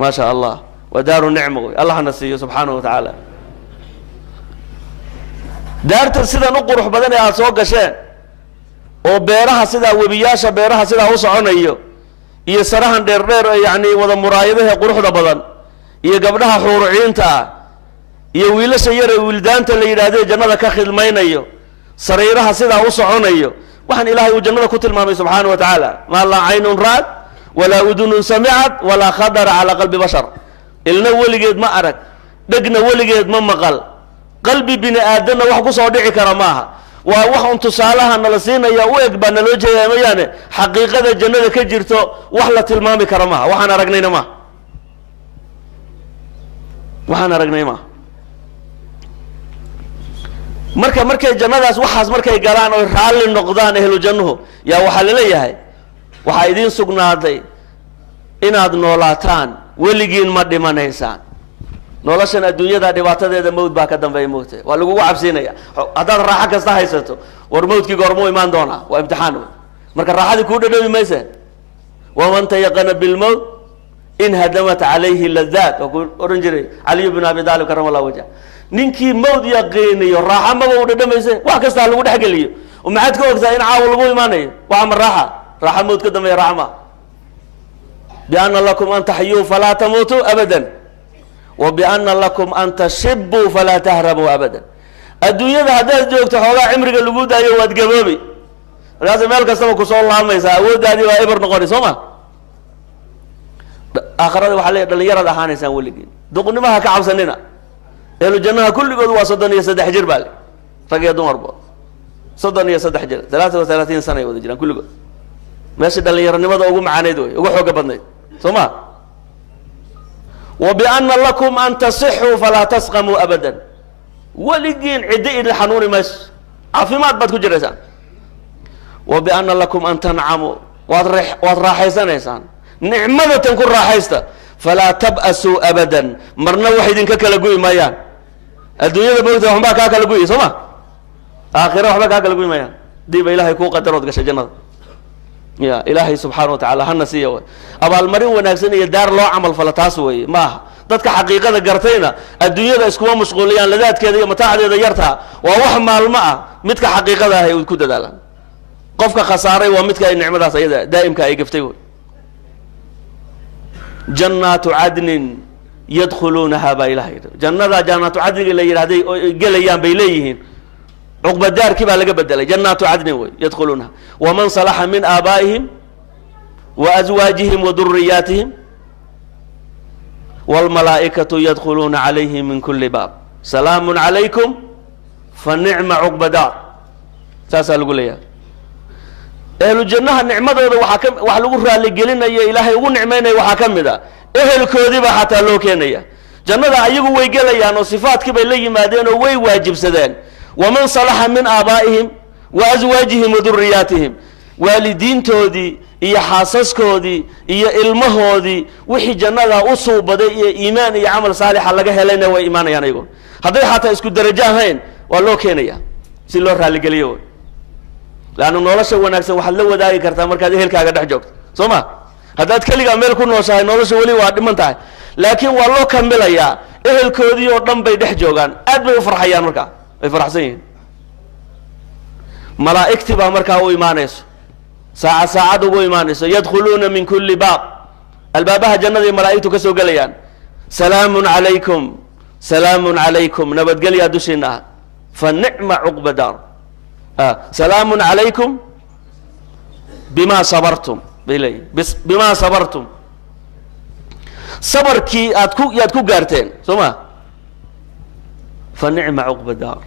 ما شاء الله ودار نعمه الله نسيه سبحانه وتعالى. دارت سيدا نقرح بدن يا سوق شيء وبيرها سيدا وبياشا بيرها سيدا وصعونيو يسرها دير يعني وذا مرايده قرح بدن iyo gabdhaha xuruciinta iyo wiilasha yar ee wildaanta la yiraahdo jannada ka khidmaynayo sariiraha sidaa u soconayo waxaan ilaahay uu jannada ku tilmaamay subxaanahu wa ta'ala ma la aynun raad wala udunun sami'at wala khadara ala qalbi bashar ilna waligeed ma arag dhegna waligeed ma maqal qalbi bini aadana wax ku soo dhici kara maaha waa wax un tusaalaha nala siinaya u eg baa naloo jeeyamayaan xaqiiqada jannada ka jirto wax la tilmaami kara maaha waxaan aragnayna maaha waxaan aragnay ma markay jannadaas waxaas markay galaan oo raalli noqdaan ehlu jannuhu yaa waxaa la leeyahay waxaa idiin sugnaaday inaad noolaataan weligiin ma dhimanaysaan noloshan adduunyada dhibaatadeeda mawd baa ka dambeeya moogta waa lagugu cabsiinaya haddaad raaxo kasta haysato war mawdkii goormuu imaan doonaa waa imtixaan marka raaxadii kuu dhadhami mayse waman tayaqana bilmawt in hadamat calayhi ladaat waa ku oran jiray caliy bn abi talib karama allah wajha ninkii mawd yaqiiniyo raaxa maba u dhadhamayse wax kasta lagu dhex geliyo maxaad ka ogtaa in caawa lagu imaanayo waxa ma raaxa mawd ka dambeeya raaxa ma bianna lakum an taxyuu falaa tamuutuu abadan wa bianna lakum an tashibuu falaa tahramuu abadan adduunyada haddaad joogto xoogaa cimriga lagu daayo waad gaboobi markaas meel kastaba kusoo laamaysaa awooddaadii baa eber noqoni soo ma aakhirada waxaa leeyahay dhalinyarad ahaanaysaan weligiin duqnimaha ka cabsanina ehlu jannaha kulligood waa 33 jir baa le rag iyo dumarba 33 jir 33 sano ay wada jiraan kulligood meesha dhalinyaranimada ugu macaaneyd wey ugu xooga badnayd soo ma وبأن لكم أن تصحوا فلا تسقموا أبدا ولجين عدي الحنون مش عفيمات بدكو جريسان وبأن لكم أن تنعموا وراحيسان إنسان نعمة تنكون راحيستا فلا تبأسوا أبدا مرنا واحد كاكلقوي مايان الدنيا بوده هم بقى كاكلقوي سما آخره هم بقى كاكلقوي مايان دي بإلهي كو قدرات قش جنة يا إلهي سبحانه وتعالى هنسيه أبا المرين وناكسين يدار لو عمل فلا تاسوي ما dadka xaqiiqada gartayna adduunyada iskuma mashquuliyaan ladaadkeeda iyo mataaxdeeda yarta waa wax maalmo ah midka xaqiiqada ah ay ku dadaalaan qofka khasaaray waa midka ay nicmadaas ayada daaimka ay gaftay jannatu adnin yadkhulunaha ba ilahi jannada jannatu adnin la yiraahday oo galayaan bay leeyihiin uqba daarkii baa laga bedelay jannatu adnin way yadkhulunaha wa man salaha min aabaihim wa azwajihim wa dhurriyyatihim والملائكة يدخلون عليه من كل باب سلام عليكم فالنعمة عقب دار ساسا لقول يا أهل الجنة النعمة ذا وحلو رالي قلنا يا إلهي ونعمين وحكم ذا أهل كذبة حتى لو كان يا جنة أيقو ويقول يا صفات كبا لي ما دين وي واجب سدان ومن صلح من آبائهم وأزواجهم وذرياتهم والدين تودي إيا حاسس كودي إيا علمهودي وحي جنة أصوب بدأ إيمان إيا عمل صالح لقاها لنا وإيمان يعني يقول هذا حتى اسكو درجة هين والله كينيا سيلور رالي قليون لأنه نولش وناكسن وحلو داي كرتا مركز هيل كاغا دحجوك سوما هذا تكلي ميل كو نوشاhay نولش ولي waa dhimantahay laakiin waa loo kambilaya ehelkoodii oo dhan bay dhex joogan aad bay u farxayaan marka ay farxsan yihiin malaa'ikti baa marka u iimaanayso saacad ugu iimaanayso yadkhuluna min kulli baab albaabaha jannada malaa'iktu ka soo galayaan salaamun alaykum nabadgelya dushina fa ni'ma uqba dar سلام عليكم بما صبرتم بما صبرتم صبر كي ياتكو قارتين سوما فالنعمة عقب الدار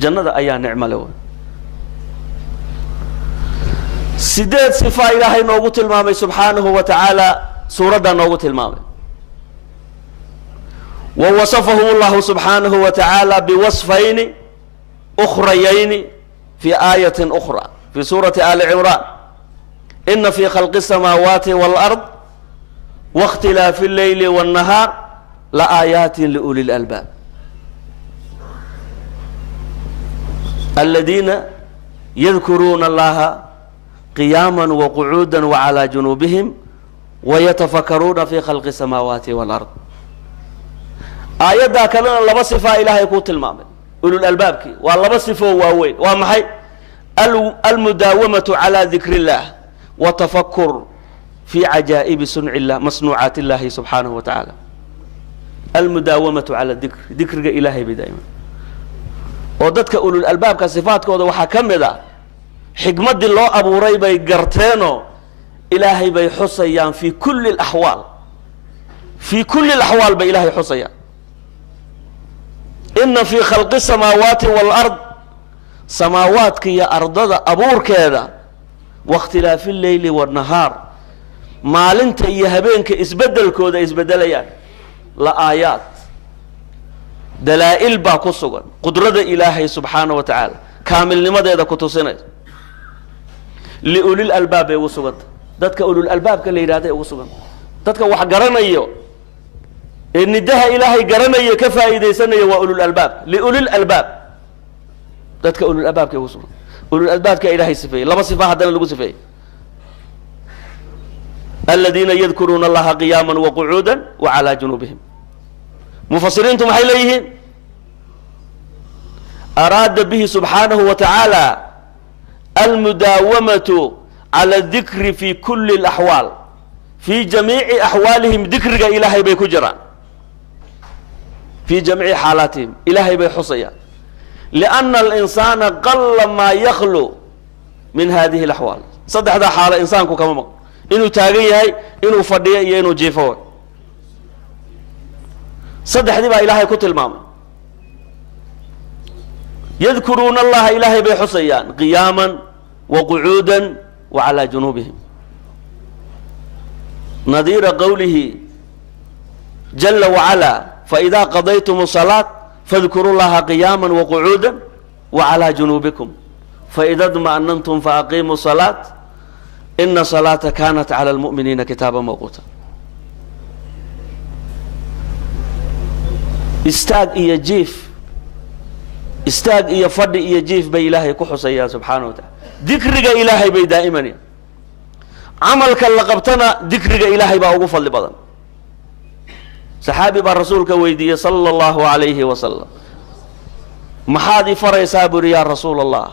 جنة أيها نعمة له سيدات صفة إلهي نوغوت المامي سبحانه وتعالى سورة نوغوت المامي ووصفه الله سبحانه وتعالى بوصفين أخريين في آية أخرى في سورة آل عمران إن في خلق السماوات والأرض واختلاف الليل والنهار لآيات لأولي الألباب الذين يذكرون الله قياما وقعودا وعلى جنوبهم ويتفكرون في خلق السماوات والأرض آيات كلنا لبصفة إلهي كوت المامل أولو الألباب كي والله بصفه واوين ومحي المداومة على ذكر الله وتفكر في عجائب صنع الله مصنوعات الله سبحانه وتعالى المداومة على الذكر ذكر إلهي بدائما ودتك أولو الألباب كصفات كودا وحكم ذا حكمة الله أبو ريبي قرتينو إلهي بيحصيان في كل الأحوال بإلهي حصيان إن في خلق السماوات والأرض سماوات كي أرض أبور كذا واختلاف الليل والنهار ما لنت يهبينك إسبدل كودا إسبدل يعني لآيات دلائل باكوسوغا قدرة إلهي سبحانه وتعالى كامل لماذا إذا كنت سنة لأولي الألباب يوسوغا دتك أولي الألباب كاللي إرادة يوسوغا دتك وحقرنا إيو إن ده إلهي قرنا يكفى إذا سنة وأولو الألباب لأولو الألباب ذاتك أولو الألباب كيوصل أولو الألباب كإلهي صفي لما صفة حدنا لقو صفي الذين يذكرون الله قياما وقعودا وعلى جنوبهم مفسرين انتم حيليهن أراد به سبحانه وتعالى المداومة على الذكر في كل الأحوال في جميع أحوالهم ذكر إلهي بيكجران في جميع حالاتهم إلهي بيحصيا لأن الإنسان قل ما يخلو من هذه الأحوال صدق هذا حال إنسانكو كما إنه تاغيه إنه فرديه إنه جيفوه صدق هذا إلهي كتل ماما يذكرون الله إلهي بيحصيان قياما وقعودا وعلى جنوبهم نظير قوله جل وعلا فإذا قضيتم الصلاة فاذكروا الله قياما وقعودا وعلى جنوبكم فإذا اطمأننتم فأقيموا الصلاة إن الصلاة كانت على المؤمنين كتابا موقوتا استاق إيا جيف استاق إيا فرد إيا جيف بي إلهي كحصيا سبحانه وتعالى ذكرك إلهي بي دائما عملك اللي قبتنا ذكرك إلهي بأوقف اللي بضن صحابي بالرسول كويدية صلى الله عليه وسلم محادي فري سابر يا رسول الله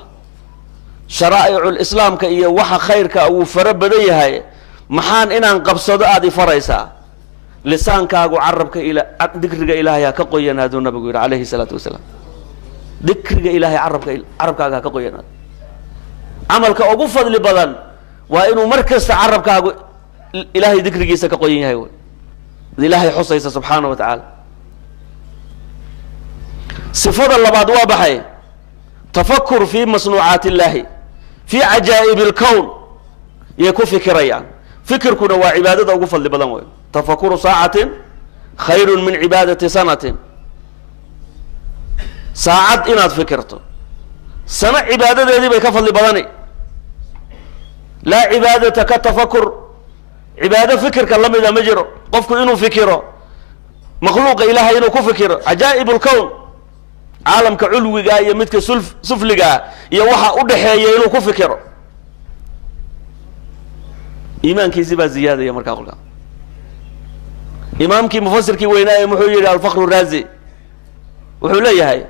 شرائع الإسلام كإيا وحا خيرك أو فرب ديها محان إنان قبصد آدي فريسا لسان كاغو عربك إلى ذكرك إلهي كقويا نادو النبي عليه الصلاة والسلام ذكرك إلهي عربك كقويا نادو عملك أوقف اللي بضن وإنه مركز عربك إلهي ذكرك إيسا كقويا هاي إلهي حصيص سبحانه وتعالى صفات الله بعد وابحي تفكر في مصنوعات الله في عجائب الكون يكون فكريان فكركنا وعبادة وقف اللي بدن تفكر ساعة خير من عبادة سنة ساعة إناد فكرته سنة عبادة دي بيكفل اللي بدني لا عبادة كتفكر عبادة فكر كلام إذا مجره قفك إنه فكره مخلوق إله إنه كفكر عجائب الكون عالم كعلوي جاي متك سفل جاي يوحى أدحى إنه كفكر إيمان كي زبا زيادة يا مركا قلنا إمام كي مفسر كي ويناي محيي الفخر الرازي وحولي هاي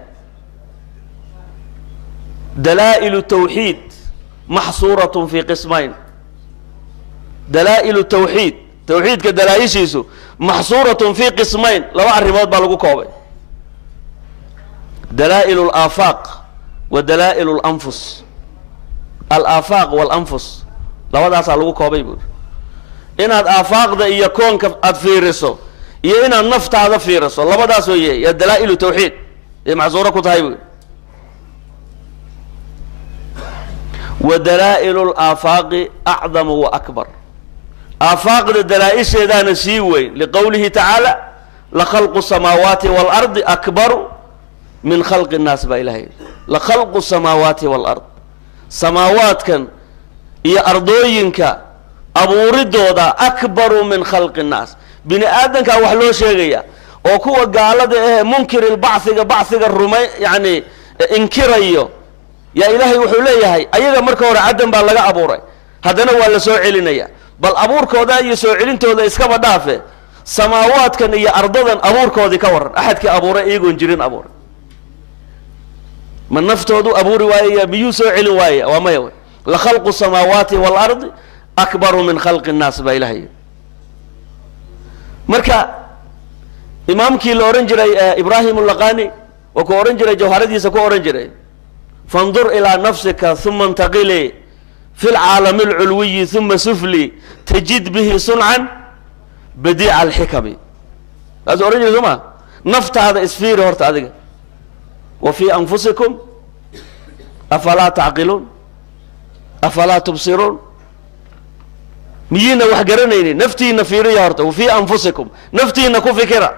دلائل التوحيد محصورة في قسمين دلائل التوحيد توحيد كدلائل شيسو محصورة في قسمين لو أعرفت بالغو كوبي دلائل الآفاق ودلائل الأنفس الآفاق والأنفس لو هذا صار كوبي بور إن الآفاق ده يكون كأفيرسو إن النفط هذا فيرسو الله بدأ سويه يا دلائل التوحيد معذورة كتايب ودلائل الآفاق أعظم وأكبر آفاق الدلائل ده نسيوي لقوله تعالى لخلق السماوات والأرض أكبر من خلق الناس بإلهي لخلق السماوات والأرض سماوات كان يا أرضوينك أبو ردودا أكبر من خلق الناس بني آدم كوحلو شيء وكوا قال ده منكر البعث الرمي يعني انكريو يا إلهي وحولي هاي أيها مركور عدم بالله أبوري هذا ولا سوء علينا بل أبور كودا يسوء علين تودا إسكاب دافع سماوات كان يا أرضا أبور كودي كور أحد كأبوري إيجون جرين أبور من نفتو دو أبوري وايا بيوسوء علي وايا وما يوي لخلق السماوات والأرض أكبر من خلق الناس بإلهي مركا إمام كي لورنجري إبراهيم اللقاني وكو أورنجري جوهردي سكو أورنجري فانظر إلى نفسك ثم انتقلي في العالم العلوي ثم سفلي تجد به صنعا بديع الحكم هذا أورنجري ثم نفط هذا إسفير هورت هذا وفي أنفسكم أفلا تعقلون أفلا تبصرون مينا وحقرنيني نفتي نفيري هورت وفي أنفسكم نفتي نكو فكرة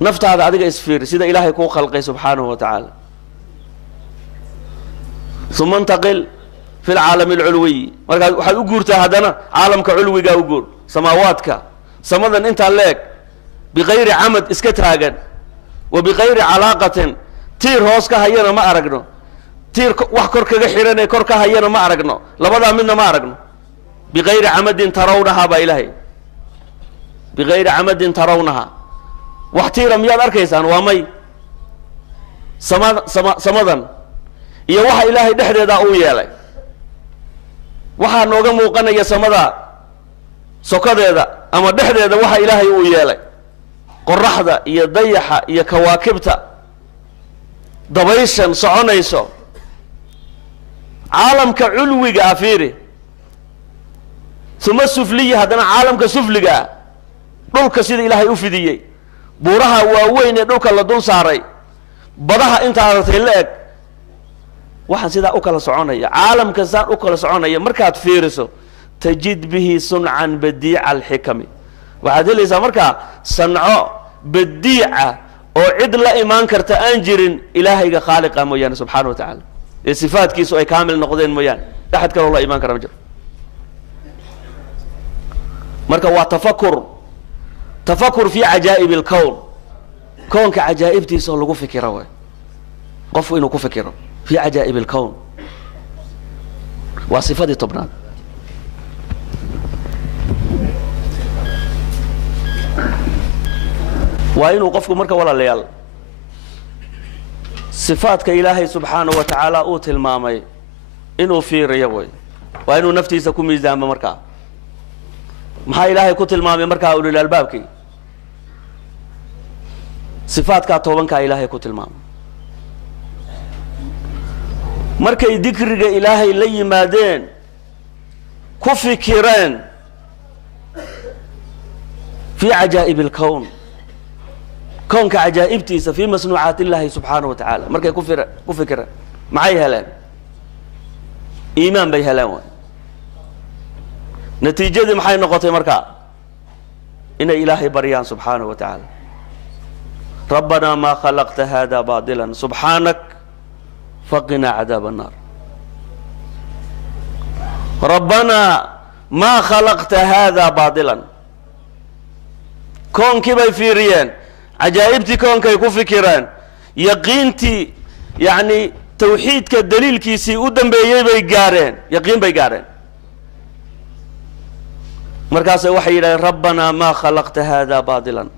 نفط هذا عدق إسفير سيدا إلهي كو خلقه سبحانه وتعالى ثم انتقل في العالم العلوي وحد أقورت هذانا عالم كعلوي قا أقور سماواتك سمدن انت عليك بغير عمد اسكتراغن وبغير علاقة تير هوسكا هينا ما أرقنو تير وحكر كغحيراني كوركا هينا ما أرقنو لبدا منا ما أرقنو بغير عمد ترونها بإلهي بغير عمد ترونها وحتيرا مياد أركيسان وامي سمدن iyo waxa ilaahay dhexdeeda uu yeelay waxa nooga muuqanaya samada sokadeeda ama dhexdeeda waxa ilaahay uu yeelay qorraxda iyo dayaxa iyo kawaakibta dabayshan soconayso caalamka culwiga afiiri thumma sufliya hadana caalamka sufliga dhulka sida ilaahay u fidiyay buuraha waaweyn ee dhulka la dul saaray badaha inta aragtay leeg waxaan sida u kala soconaya caalamka saan u kala soconaya markaad fiiriso tajid bihi sun'an badii'a al-hikami waxaad helaysaa markaa sanco badii'a oo cid la imaan karta aan jirin ilaahayga khaaliqa mooyaan subhanahu wa ta'ala ee sifaadkiisu ay kaamil noqdeen mooyaan axad kale oo la imaan kara ma jiro marka waa tafakkur fi ajaa'ib al-kawn koonka ajaa'ibtiisa lagu fikiro way qof inuu ku fikiro في عجائب الكون وصفات طبنان وإنه قفكم مركا ولا ليال صفات كإلهي سبحانه وتعالى أوت المامي إنه في ريوي وإنه نفتي سكون ميزان مركا محا إلهي كوت المامي مركا أولي الألباب كي صفات كاتوبان كإلهي كوت المامي markay dikriga ilaahay la yimaadeen ku fikireen fi ajaa'ib al-kawn كونك عجائبتي في مصنوعات الله سبحانه وتعالى مركي كفكرة معي هلان إيمان بي هلان نتيجة دي محاي نقطة مركا إن إلهي بريان سبحانه وتعالى ربنا ما خلقت هذا باطلا سبحانك فقنا عذاب النار ربنا ما خلقت هذا باطلا كون كيف في ريان عجائبتي كون كي كفكران يقينتي يعني توحيد كالدليل كيسي قدام بيقارن يقين بيقارن مركز وحي ربنا ما خلقت هذا باطلا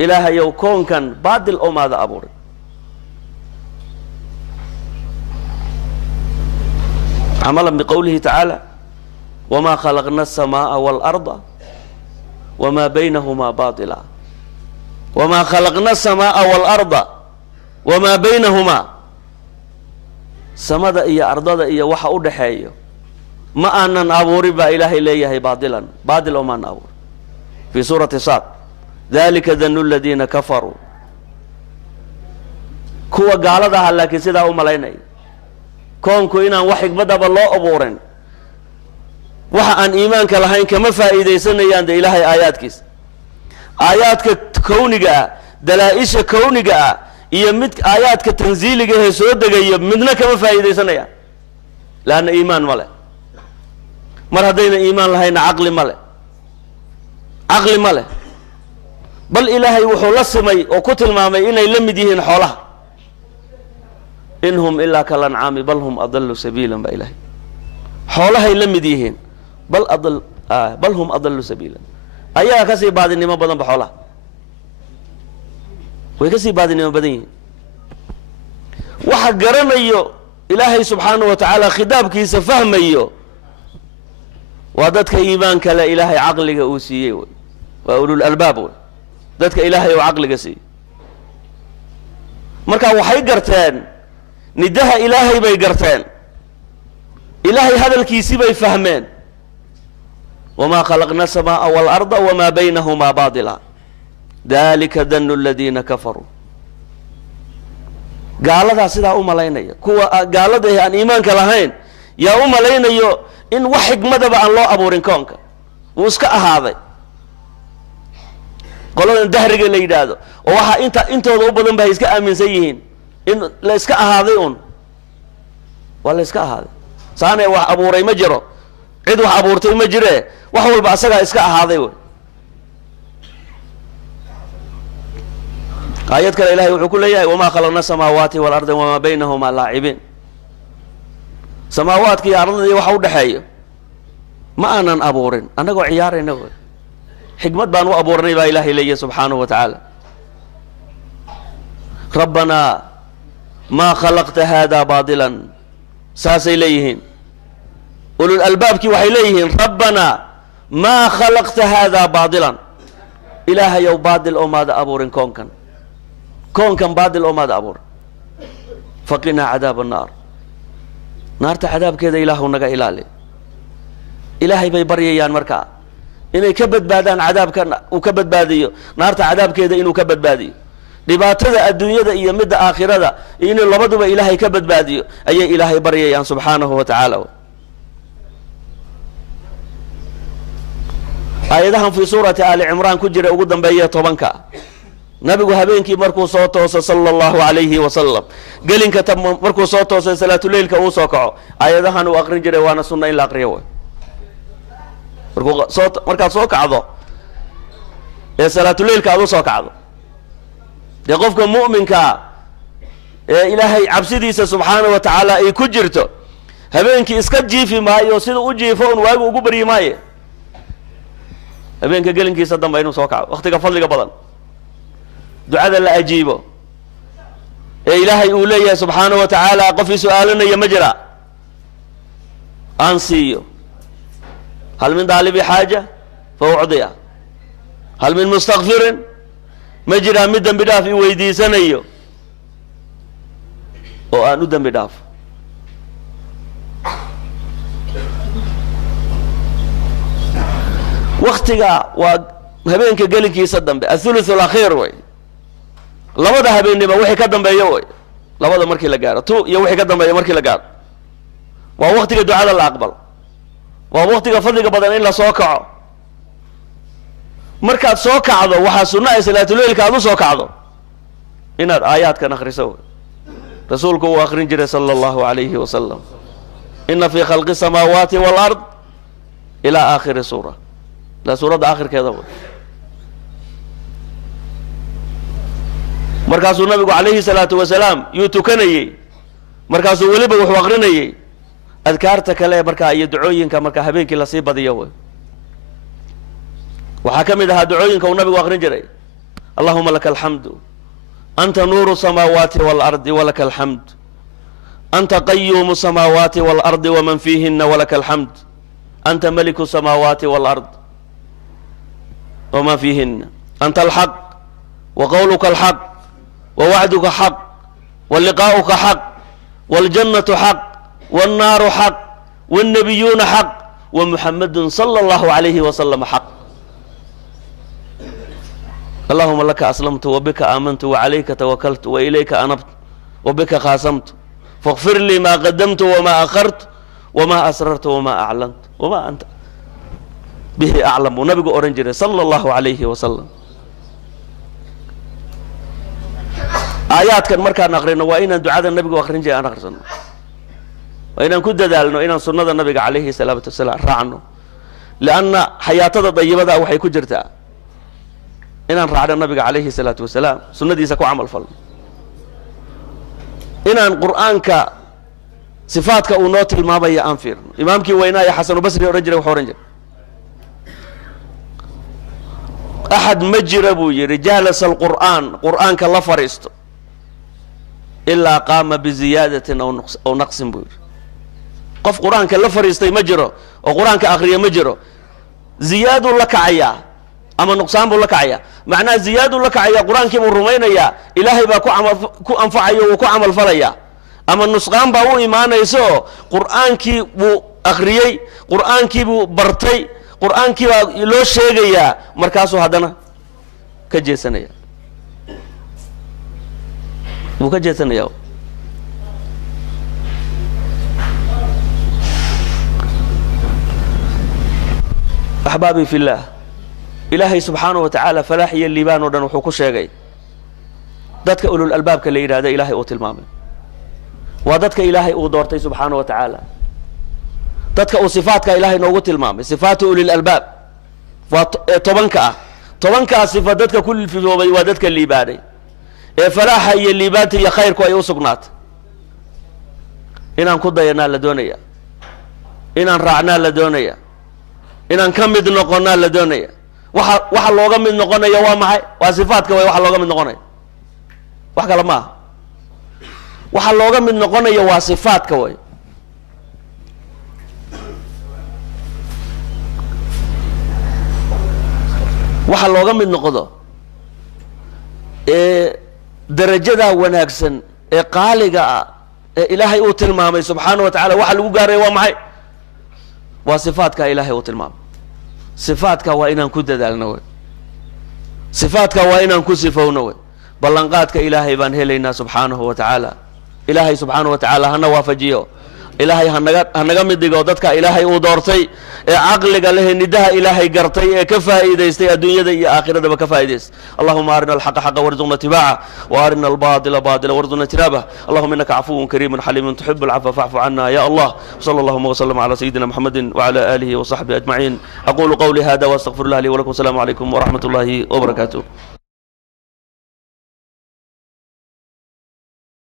إله يو كون كان باطل أو ماذا أبور عملا بقوله تعالى وما خلقنا السماء والأرض وما بينهما باطلا وما خلقنا السماء والأرض وما بينهما سمد إيا أرض إيا وحا أدحيو ما أنن أبوري با إله إليه باطلا باطل وما نأبور في سورة صاد ذلك ذن الذين كفروا كوا قال ده لكن سيدا أماليني كونكو إنا وحك بدأ بالله أبورين وحا أن إيمانك لهين كما فائدة سنة ياند إلهي آيات كيس آياتك كونيك دلائش كونيك يمد آياتك تنزيلك سودك يمدنا كما فائدة سنة ياند لأن إيمان ماله مرهدين إيمان لهين عقل ماله عقل ماله بل إلهي وحول السمي وكتل مامي إنا يلمديهن حولها إنهم إلا كالأنعام بل هم أضل سبيلا بإلهي حولها يلمديهن بل هم أضل سبيلا أيها كسي بعد النما بدن بحولها ويكسي بعد النما بدن وحق قرميو إلهي سبحانه وتعالى خداب كيس فهميو وادتك إيمانك لا إلهي عقلك أوسيه وأولو الألباب dadka ilaahay oo aqliga si marka waxay garteen nidaha ilaahay bay garteen ilaahay hadalkiisi bay fahmeen wama khalaqna samaa wal arda wama baynahuma baadila dalika dhannu alladhina kafaru gaalada sida u malaynaya kuwa gaalada aan iimaanka lahayn yaa u malaynayo in wax xigmadaba aan loo abuurin koonka uu iska ahaaday قولنا دهرج اللي يدادو وها أنت ذو بدن بهيس كأمين سيئين إن لا إسكا هذيون ولا إسكا هذا سانة أبو ري مجرى عيد أبو رتي مجرى وحول بعسكا إسكا هذيون آيات كلا إلهي وحكول ليه وما خلقنا السماوات والأرض وما بينهما لاعبين سماوات كي أرض دي وحول دحية ما أنا أبورين أنا قو عيارين نقول حكمت بانو أبورني با إله إليه سبحانه وتعالى ربنا ما خلقت هذا باطلا ساس إليهن أولو الألباب كي وحي إليهن ربنا ما خلقت هذا باطلا إله يو باطل أو ماذا أبورن كون كان باطل أو ماذا أبور فقنا عذاب النار نار عذاب كذا إله ونقا إلالي إلهي بيبريان مركا inay ka badbaadaan cadaabka uu ka badbaadiyo naarta cadaabkeeda inuu ka badbaadiyo dhibaatada adduunyada iyo midda aakhirada inuu labaduba ilaahay ka badbaadiyo ayay ilaahay baryayaan subhanahu wa ta'ala ayadahan fi surati ali imran ku jira ugu dambeeya 10ka nabigu habeenkii markuu soo toosay sallallahu alayhi wa sallam galinka markuu soo toosay salaatul leelka uu soo kaco ayadahan uu aqrin jiray waana sunna in la aqriyo markaad soo kacdo ee salaatu leelka aad soo kacdo de qofka muuminka ee ilaahay cabsidiisa subhanahu wa ta'ala ay ku jirto habeenkii iska jiifi maayo sida u jiifo waagu ugu bari maayo habeenka gelinkiisa dambe inuu soo kaco waqtiga fadliga badan ducada la ajiibo ee ilaahay uu leeyahay subhanahu wa ta'ala qof su'aalanaya majra ansiyo هل من طالب حاجة فأعطيها هل من مستغفر مجرى مدن بداف ويدي سنيو وأنا دم بداف وقتها وهبينك قالك يصدم الثلث الأخير وي labada habeenimo wixii ka dambeeyo way labada markii la gaaro tu iyo wixii ka dambeeyo markii la gaaro waa waqtiga ducada la aqbal waa waqtiga fadliga badan in la soo kaco markaad soo kacdo waxaa sunna ay salaatuleylka aad u soo kacdo inaad aayaadkan akhriso rasuulku uu akhrin jiray sala allahu alayhi wasalam ina fii khalqi samaawaati waalard ilaa aakhiri suura ilaa suuradda aakhirkeeda way markaasuu nabigu calayhi salaatu wasalaam yuu tukanayey markaasuu weliba wuxuu akrinayey adkaarta kale markaa iyo ducooyinka markaa habeenkii lasii badiyo way waxaa ka mid ahaa ducooyinka uu nabigu akrin jiray allahuma laka alxamdu anta nuuru samaawaati waalardi walaka alxamd anta qayuumu samaawaati waalardi waman fiihina walaka alxamd anta maliku samaawaati waalard waman fiihina anta alxaq وقولك الحق ووعدك حق ولقاؤك حق والجنة حق والنار حق والنبيون حق ومحمد صلى الله عليه وسلم حق اللهم لك أسلمت وبك آمنت وعليك توكلت وإليك أنبت وبك خاصمت فاغفر لي ما قدمت وما أخرت وما أسررت وما أعلنت وما أنت به أعلم ونبي أورنجري صلى الله عليه وسلم آيات كان مركا نقرنا وإن دعاء النبي وآخرين جاء نقرنا وإن كنت دالنا إن سنة النبي عليه الصلاة والسلام رعنه لأن حياته طيبة أو حيكون جرتها إن رعنا النبي عليه الصلاة والسلام سنة دي سكو عمل فل إن القرآن ك صفاتك ونوت المابا يا أنفير إمامك وينا يا حسن وبصري ورجل وحورنجل أحد مجربو رجالس القرآن قرآن كالله فريست إلا قام بزيادة أو نقص بوير قف قرآن كالله فريست مجره وقرآن كأخرية مجره زياد لك عيا أما نقصان لك عيا معناه زياد لك عيا قرآن كم الرومين يا إلهي باكو عمل كو أنفعي وكو عمل فليا أما النسقان باو إيمان يسو قرآن كي بو أخريي قرآن كي بو برتي قرآن كي لو شيغيا مركاسو هادنا كجيسانيا وكجيسانيا أحبابي في الله إلهي سبحانه وتعالى فلاحي الليبان ودن وحكو شيغي دادك أولو الألباب كاللي هذا إلهي أوتي المامن ودادك إلهي أودورتي سبحانه وتعالى dadka oo sifaadka ilaahay noogu tilmaamay sifaatu ulil albaab wa tobanka sifa dadka kulli fidoobay waa dadka liibaaday ee falaaha iyo liibaanta iyo khayrku ay u sugnaatay inaan ku dayanaa la doonaya inaan raacnaa la doonaya inaan ka mid noqonnaa la doonaya waxa looga mid noqonaya waa maxay waa sifaadka way waxa looga mid noqonaya wax kale ma waxa looga mid noqonaya waa sifaadka way waxa looga mid noqdo darajada wanaagsan ee qaaliga ah ee ilaahay uu tilmaamay subxaanahu wa ta'ala waxa lagu gaaray waa maxay waa sifaadka ilaahay uu tilmaamay sifaadka waa inaan ku dadaalno way sifaadka waa inaan ku sifowno way ballanqaadka ilaahay baan helaynaa subxaanahu wa ta'ala ilaahay subxaanahu wa ta'ala hana waafajiyo إلهي هنجا مدقوا ضدك إلهي ودورتي عقل له ندها إلهي قرتي كفائدة يستي الدنيا دي آخرة ده بكفائدة اللهم أرنا الحق حقا وارزقنا اتباعه وأرنا الباطل باطلا وارزقنا اجتنابه اللهم إنك عفو كريم حليم تحب العفو فاعف عنا يا الله صلى الله وسلم على سيدنا محمد وعلى آله وصحبه أجمعين أقول قولي هذا وأستغفر الله لي ولكم السلام عليكم ورحمة الله وبركاته